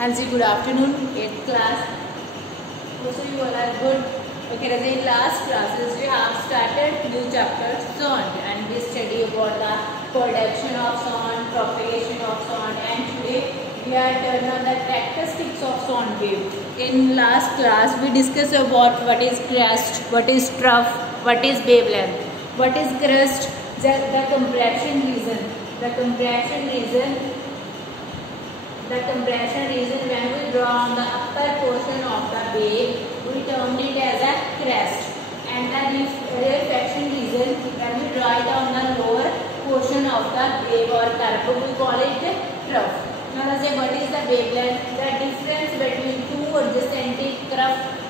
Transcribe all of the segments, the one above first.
Hansi, good afternoon, 8th class. Also you all are good. Okay, in last classes we have started new chapter sound and we study about the production of sound, propagation of sound, and today we are turn on the characteristics of sound wave. In last class we discussed about what is crest, what is trough, what is wavelength, what is crest, the compression region. The compression region, when we draw on the upper portion of the wave, we term it as a crest, and the rarefaction region, when we draw it on the lower portion of the wave or curve, we call it trough. Now let's say what is the wavelength? The difference between two adjacent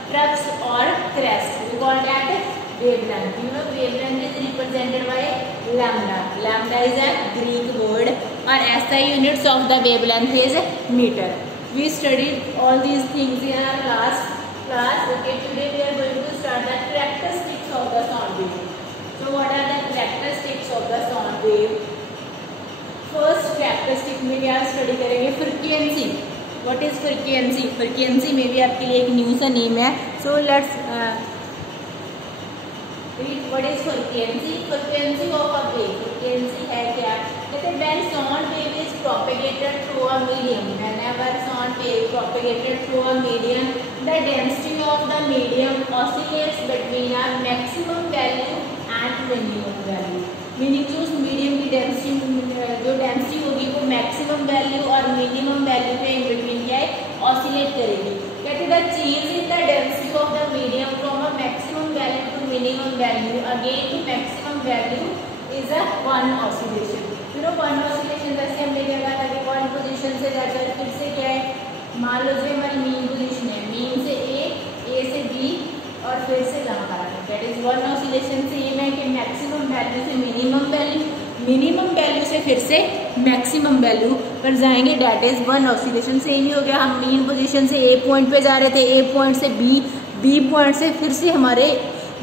troughs or crest, we call that wavelength. You know, wavelength is represented by lambda. Lambda is a Greek word, or SI units of the wavelength is meter. We studied all these things in our last class. Okay, today we are going to start the characteristics of the sound wave. So what are the characteristics of the sound wave? First characteristic में क्या study करेंगे? Frequency. What is frequency? Frequency में भी आपके लिए एक new सा name है. So let's what is frequency? Frequency of a wave. Frequency है क्या? कहते हैं when sound wave is propagated through a medium. Whenever sound wave propagated through a medium, the density of the medium oscillates between a maximum value and minimum value. Meaning जो उस medium की density होगी वो maximum value और minimum value के in between क्या है? Oscillate करेगी. कहते हैं the change in the density of the medium from a maximum value to minimum value again to maximum value is a one oscillation. You know one oscillation जैसे हमने क्या कहा था कि one position से जाकर फिर से क्या है, मान लो जो हमारी mean position है, mean से A से B और फिर से कहाँ आ रहा है. That is one oscillation से ये है कि maximum value से minimum value से फिर से मैक्सिमम वैल्यू पर जाएंगे. That is one oscillation. Same ही हो गया, हम मेन पोजीशन से ए पॉइंट पे जा रहे थे, ए पॉइंट से बी पॉइंट से फिर से हमारे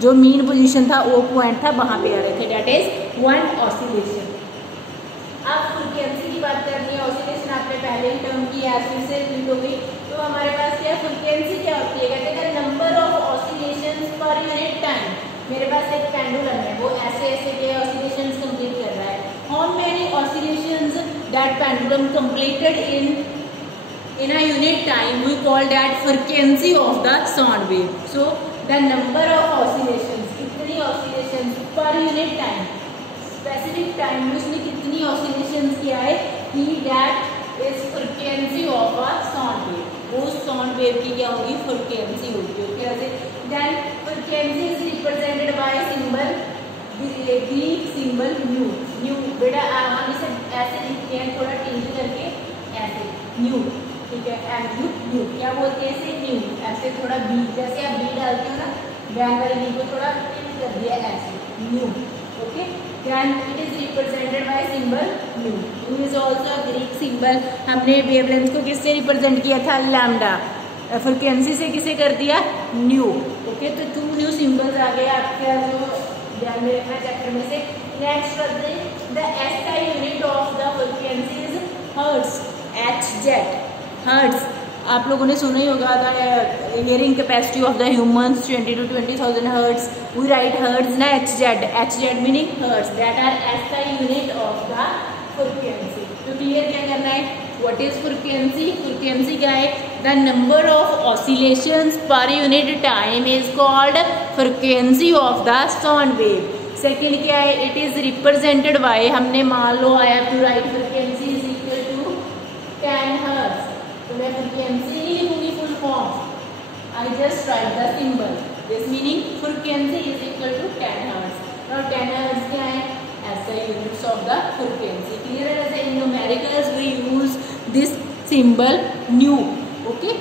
जो मेन पोजीशन था ओ पॉइंट था वहां पे आ रहे थे. That is one oscillation. अब फ्रीक्वेंसी की बात करनी है. ऑसिलेशन आपने पहले ही टर्म की है, फिर से रिपीट हो गई. तो हमारे पास क्या फ्रीक्वेंसी क्या होती है? कहते हैं number of oscillations per unit time. मेरे पास एक पेंडुलम है, वो ऐसे के ऑसिलेशंस कंप्लीट कर रहा है. How many oscillations that pendulum completed in a unit time, we call that frequency of the sound wave. So the number of oscillations, कितनी oscillations per unit time, specific time में उसने कितनी oscillations किया है, that is frequency of a sound wave. वो sound wave की क्या होगी? frequency होगी. Okay, then frequency is represented by symbol, Greek symbol nu. बेटा हम इसे ऐसे लिखते हैं, थोड़ा टिल्ट करके ऐसे न्यू. ठीक है, न्यू क्या बोलते हैं इसे? न्यू. ऐसे थोड़ा बी, जैसे आप बी डालते हो ना, वैन वाले बी को थोड़ा टिल्ट कर दिया ऐसे nu. Okay, then it is represented by symbol nu. Nu is also a Greek symbol. हमने वेवलेंथ को किससे रिप्रेजेंट किया था? लैम्डा. फ्रीक्वेंसी से किसे कर दिया? न्यू. ओके, तो टू न्यू सिंबल्स आ गए आपके जो ध्यान में रखना चैप्टर में से. Next the SI unit of the frequency is hertz. HZ hertz. आप लोगों ने सुना ही होगा the hearing capacity of the humans 20 to 20,000 hertz. We write hertz ना HZ meaning hertz. That are SI unit of the frequency. तो clear क्या करना है? What is frequency? Frequency क्या है? The number of oscillations per unit time is called frequency of the sound wave. Second क्या है? It is represented by, हमने मान लो I have to write frequency is equal to 10 hertz. तो मैं frequency नहीं लिखूंगी full form, I just write the symbol. This meaning frequency is equal to 10 hertz. और 10 हर्ट्ज क्या है? SI units of the frequency. Clear है? जैसे इन numericals we use this symbol nu. Okay,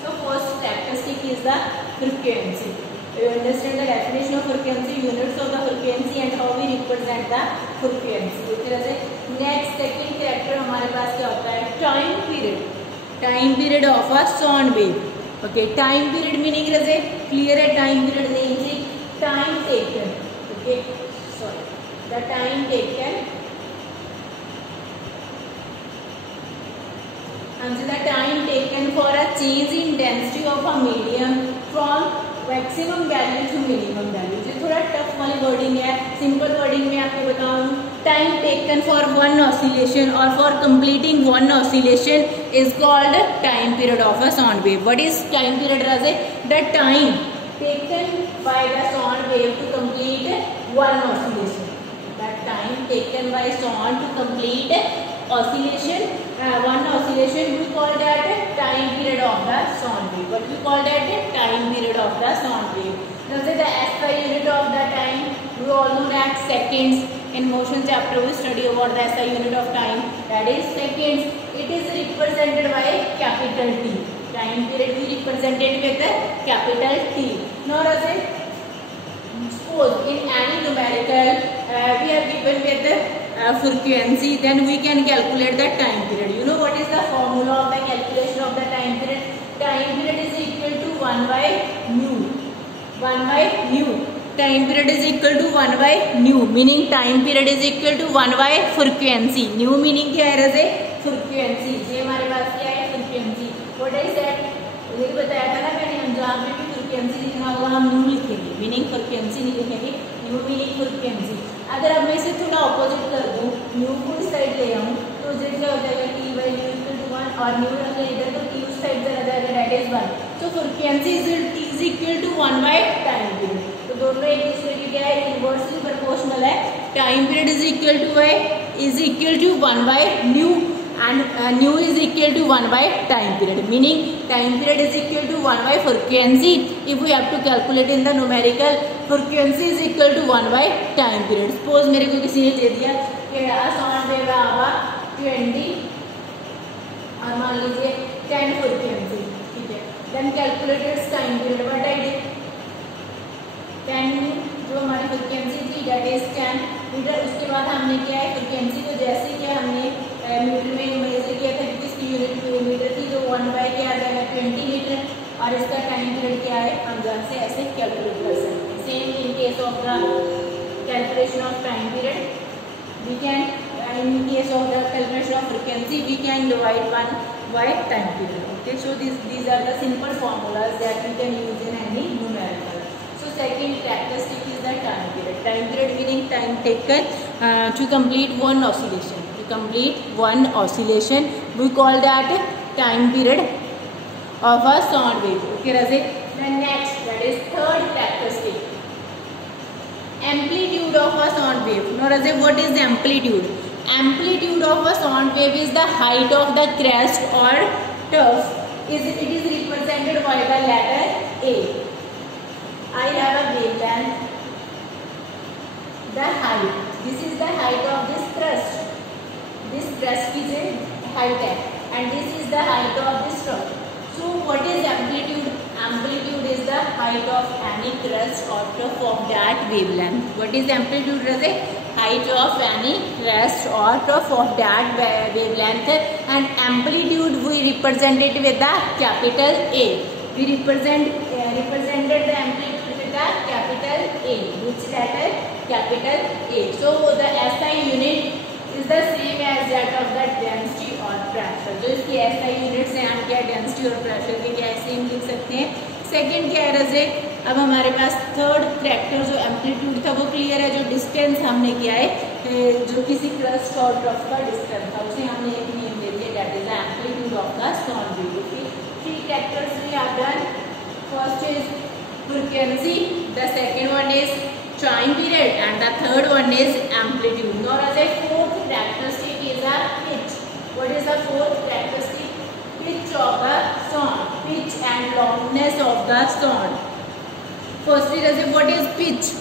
so first characteristic is the frequency. You understand the definition of frequency, units of the frequency and how we represent the frequency. Next second character हमारे पास क्या होता है? Time period. Time period of a sound wave. Okay, time period meaning जैसे clear है? Time period means time taken. Okay, sorry, the time taken हमसे the time taken for a change in density of a medium from maximum value to minimum value. ये थोड़ा tough वाली wording है, simple wording में आपको बताऊं, time taken for one oscillation और for completing one oscillation is called time period of a sound wave. What is time period? राजे the time taken by the sound wave to complete one oscillation, the time taken by sound to complete oscillation, one oscillation, we call that time period of the sound wave. What we call that time period of the sound wave. Now say the SI unit of the time, we all know that seconds. In motion chapter we study about the SI unit of time, that is seconds. It is represented by capital T. Time period we represented with capital T. Now say suppose in any numerical we are given with frequency, then we can calculate the time period. You know what is the formula of the calculation of the time period? Time period is equal to 1 by nu. 1 by nu. Time period is equal to 1 by nu. Meaning time period is equal to 1 by frequency. Nu meaning क्या है रज़े? Frequency. ये हमारे पास क्या है? Frequency. What I said? ये बताया था ना मैंने, हम जहाँ पे भी frequency लिखना होगा हम nu लिखेंगे. Meaning frequency नहीं लिखेंगे. Nu meaning frequency. अगर अब मैं इसे थोड़ा ऑपोजिट कर दूं, न्यू को इस साइड ले आऊं, तो क्या हो जाएगा T by nu equal to 1 और न्यू रख ले इधर, तो टी उस साइड से आ जाएगा, that is 1. So frequency is equal to 1 by time period. तो दोनों एक दूसरे के क्या है? इनवर्सली प्रोपोर्शनल है. Time period is equal to 1 by nu and nu is equal to 1 by time period, meaning time period is equal to 1 by frequency. If we have to calculate in the numerical, frequency is equal to 1 by time period. Suppose मेरे को किसी ने दे दिया कि sound wave आवा 20 और मान लीजिए 10 frequency, ठीक है, then calculate its time period. What I did, 10 जो हमारी frequency थी that is 10 मीटर. उसके बाद हमने क्या है frequency को जैसे कि हमने मीटर में मेजर किया था, किसकी यूनिट मीटर थी, जो 1 बाय क्या आ जाएगा 20 मीटर, और इसका टाइम पीरियड क्या है हम जहाँ से ऐसे कैलकुलेट कर सकते हैं. Same in case of the calculation of time period, we can in case of the calculation of frequency we can divide 1 by time period. Okay, so these are the simple formulas that we can use in any numerical. So second characteristic is the time period. Time period meaning time taken to complete one oscillation. Complete one oscillation, we call that time period of a sound wave. Okay, Razi. Then next, that is third characteristic, amplitude of a sound wave. Now Razi, what is amplitude? Amplitude of a sound wave is the height of the crest or tuft. It is represented by the letter A. I have a wavelength. The height. This is the height of this crest. This crest की जो height है, and this is the height of this tuft. So what is amplitude? Amplitude is the height of any crest or tuft of that wavelength. What is amplitude? Raze? Height of any crest or tuft of that wavelength, and amplitude we represent it with the capital A. We represented the amplitude with the capital A. Which letter? Capital A. So the SI unit is the same as that of the density or pressure. जो इसकी SI units हैं, हम क्या density और pressure के क्या same लिख सकते हैं. सेकेंड क्या है रजे? अब हमारे पास थर्ड फैक्टर जो एम्पलीट्यूड था वो क्लियर है. जो डिस्टेंस हमने किया है, जो किसी क्रस्ट और ट्रफ का डिस्टेंस था, उसे हमने एक नेम दे दिया, that is the amplitude of the sound wave. Okay, three factors we have done. First is frequency, the second one is time period, and the third one is amplitude. Now as a fourth characteristic is a pitch. What is the fourth characteristic? Pitch of the sound. Pitch and loudness of the sound. Firstly, as a what is pitch?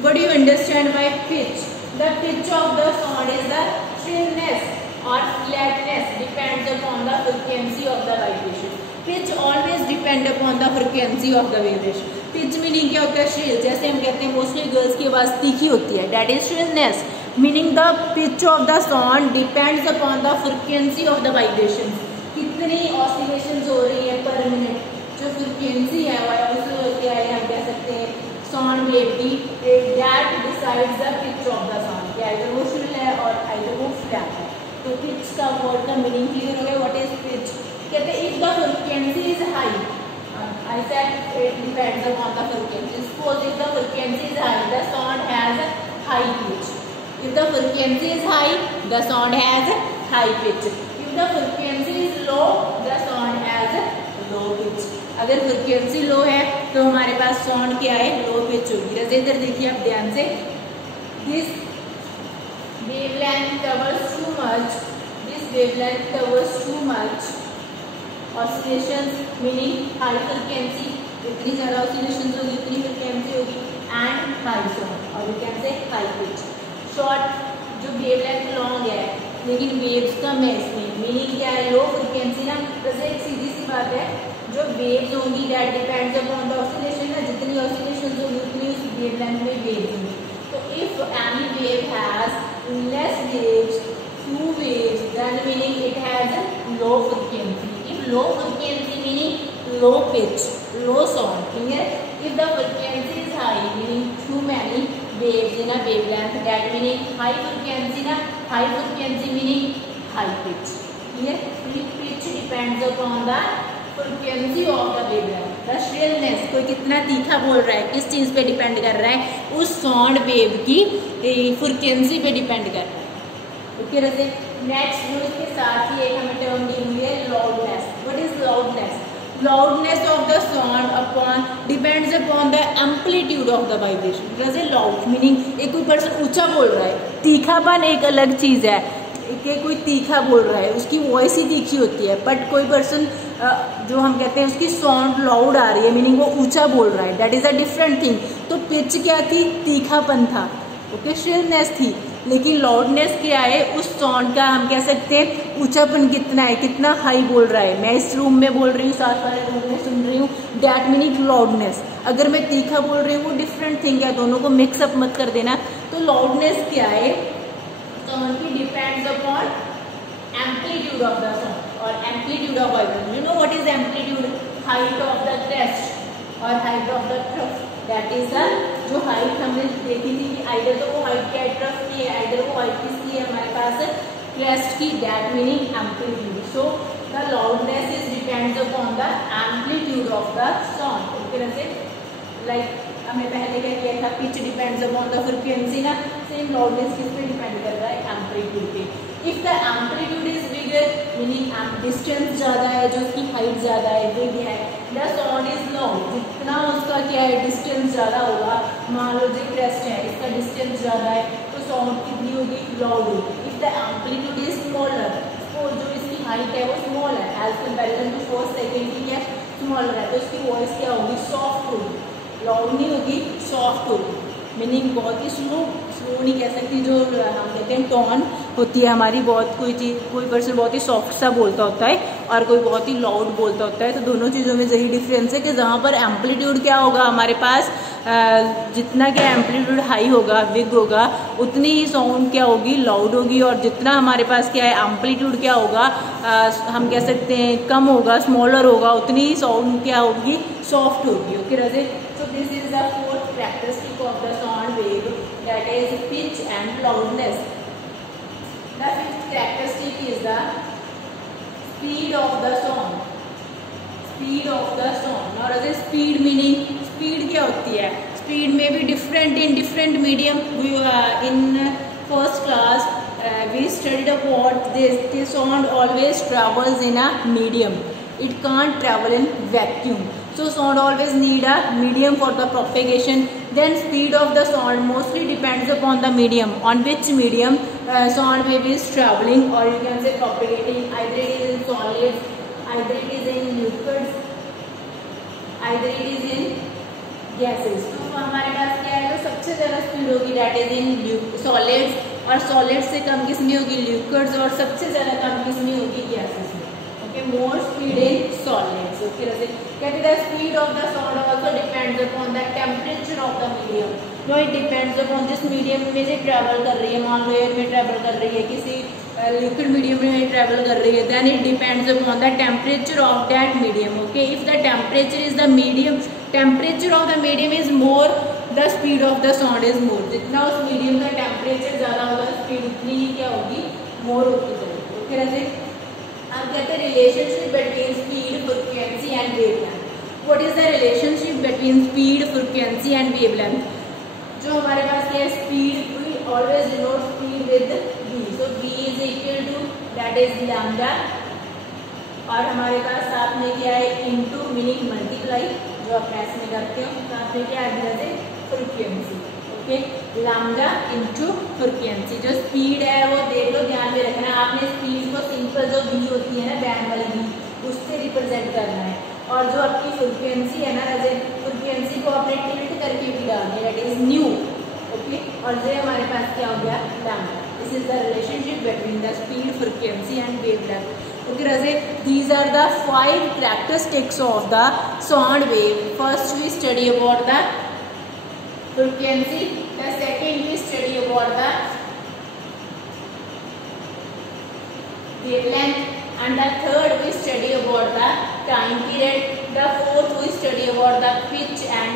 What do you understand by pitch? The pitch of the sound is the shrillness or flatness, depends upon the frequency of the vibration. Pitch always depend upon the frequency of the vibration. Pitch meaning क्या होता है? Shrill. जैसे हम कहते हैं mostly girls की आवाज़ तीखी होती है, that is shrillness. Meaning the pitch of the sound depends upon the frequency of the vibration. कितनी ऑसिलेशंस हो रही है पर मिनट, जो फ्रीक्वेंसी है वो क्या है हम कह सकते हैं साउंड वेव की, that decides the pitch of the sound. क्या है वो श्रिल है और आइदर वो फ्लैट है. तो पिच का वर्ड का मीनिंग क्लियर हो गया। What is pitch? कहते हैं if the frequency is high, I said it depends upon the frequency. Suppose if the frequency is high the sound has high pitch. If the frequency is high, the sound has high pitch. If the frequency is low, the sound has low pitch. अगर frequency low है तो हमारे पास sound क्या है? low pitch होगी। जैसे इधर देखिए आप ध्यान से, this wavelength covers too much. This wavelength covers too much oscillations, meaning high frequency. जितनी ज़्यादा oscillations होगी उतनी frequency होगी, and high sound, और you can say high pitch. Short जो वेवलेंथ लॉन्ग है लेकिन वेव्स कम है इसमें, मीनिंग क्या है? लो फ्रीक्वेंसी ना। जैसे एक सीधी सी बात है, जो वेव्स होंगी that depends upon the oscillation ना, जितनी ऑसिलेशंस होगी उतनी उस वेवलेंथ में वेव्स होंगी। तो if any wave has less waves, few waves, then meaning it has low frequency. If low frequency meaning low pitch, low sound, clear? If the frequency is high meaning too many waves in a wavelength, that meaning high frequency na, high frequency meaning high pitch. Here pitch depends upon the frequency of the wavelength. The shrillness, कोई कितना तीखा बोल रहा है किस चीज़ पे depend कर रहा है? उस साउंड वेव की फ्रीक्वेंसी पे डिपेंड कर रहा है। ओके रहे नेक्स्ट जो इसके साथ ही एक हमें टर्म दी हुई है loudness. What is loudness? Loudness of the sound depends upon the amplitude of the vibration. जैसे loud meaning एक कोई पर्सन ऊंचा बोल रहा है, तीखापन एक अलग चीज़ है। कि कोई तीखा बोल रहा है उसकी वॉइस ही तीखी होती है, बट कोई पर्सन जो हम कहते हैं उसकी साउंड लाउड आ रही है मीनिंग वो ऊंचा बोल रहा है, that is a different thing. तो पिच क्या थी? तीखापन था, ओके, श्रिलनेस थी। लेकिन लाउडनेस क्या है? उस साउंड का हम कह सकते हैं ऊंचापन कितना है, कितना हाई बोल रहा है। मैं इस रूम में बोल रही हूँ, साथ वाले रूम में सुन रही हूँ, दैट मीनिंग लाउडनेस। अगर मैं तीखा बोल रही हूँ वो डिफरेंट थिंग है, दोनों को मिक्सअप मत कर देना। तो लाउडनेस क्या है? साउंड की depends upon amplitude of the sound और amplitude of vibration. You know what is amplitude? Height of the crest और height of the trough, that is the जो हाइट हमने देखी थी कि आइडर तो वो हाइट क्या है, ट्रफ की है, आइडर वो हाइट किसकी है हमारे पास? क्रेस्ट की, that meaning amplitude. So the loudness is depends upon the amplitude of the sound. Okay वैसे लाइक हमने पहले क्या किया था? Pitch depends upon the frequency ना, सेम लाउडनेस किस पे डिपेंड कर रहा है? एम्पलीट्यूड पे। If the amplitude is bigger meaning distance ज़्यादा है, जो उसकी हाइट ज़्यादा है, बिग है, द साउंड इज लाउड। जितना उसका क्या है? डिस्टेंस ज़्यादा होगा। मान लो जो क्रेस्ट है इसका डिस्टेंस ज़्यादा है तो साउंड कितनी होगी? लाउड होगी। If the amplitude is smaller, तो जो इसकी हाइट है वो स्मॉल है as comparison to first second की है स्मॉलर है, तो उसकी वॉइस क्या होगी? सॉफ्ट होगी, लाउड नहीं होगी, सॉफ्ट होगी। मीनिंग बहुत ही स्लो नहीं कह सकती, जो हम कहते हैं टोन होती है हमारी, बहुत कोई पर्सन बहुत ही सॉफ्ट सा बोलता होता है और कोई बहुत ही लाउड बोलता होता है। तो दोनों चीज़ों में यही डिफरेंस है कि जहाँ पर एम्पलीट्यूड क्या होगा हमारे पास, जितना क्या एम्पलीट्यूड हाई होगा, बिग होगा, उतनी ही साउंड क्या होगी? लाउड होगी। और जितना हमारे पास क्या है? एम्पलीट्यूड क्या होगा? हम कह सकते हैं कम होगा, स्मॉलर होगा, उतनी ही साउंड क्या होगी? सॉफ्ट होगी। Okay Raje, so this is the fourth characteristic of the sound wave, that is pitch and loudness. The fifth characteristic is the speed of the sound. Speed of the sound. Now as speed meaning speed क्या होती है? Speed may be different in different medium. We in first class we studied about this sound always travels in a medium. It can't travel in vacuum. So sound always need a medium for the propagation. Then speed of the sound mostly depends upon the medium. On which medium sound wave is traveling, or you can say propagating. Either it is in solids, either it is in liquids, either it is in gases. तो हमारे पास क्या है? जो सबसे ज़्यादा speed होगी that is in solids, और solids से कम किसमें होगी? liquids, और सबसे ज़्यादा कम किसमें होगी? gases में। More speed in solids. Okay, the speed of the sound also depends upon the temperature of the medium. No, it depends upon जिस medium में से travel कर रही है, मान लो air में travel कर रही है, किसी liquid medium में travel कर रही है, then it depends upon the temperature of that medium. Okay, if the temperature is the medium, temperature of the medium is more, the speed of the sound is more. जितना उस medium का temperature ज़्यादा होगा, speed उतनी ही क्या होगी? more होती जाएगी। तरह से हम कहते हैं relationship between speed, frequency and wavelength. What is the relationship between speed, frequency and wavelength? जो हमारे पास क्या है, speed, we always denote speed with v. So v is equal to that is lambda, और हमारे पास साथ में क्या है, इनटू मीनिंग मल्टीप्लाई, जो आप मैथ्स में करते हो. साथ में क्या है, frequency. Okay, lambda into frequency. जो स्पीड है वो देख लो, ध्यान में रखना, आपने स्पीड को सिंपल जो v होती है ना, बैंड वाली v, उससे रिप्रेजेंट करना है. और जो आपकी फ्रीक्वेंसी है ना, जैसे फ्रीक्वेंसी को आपने टिल्ट करके भी डालना है, दैट इज न्यू. ओके, और ये हमारे पास क्या हो गया, lambda. This is the relationship between the speed, frequency and wavelength. Okay, Raze, these are the 5 characteristics of the sound wave. First we study about the frequency, the second we study about the wavelength, and the third we study about the time period. The fourth we study about the pitch and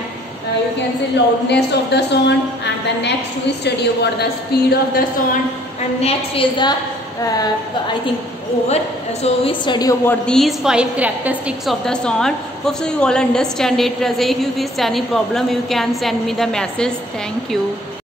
you can say loudness of the sound, and the next we study about the speed of the sound, and next is the I think over. So we study about these 5 characteristics of the sound. Hope so you all understand it. If you face any problem, you can send me the message. Thank you.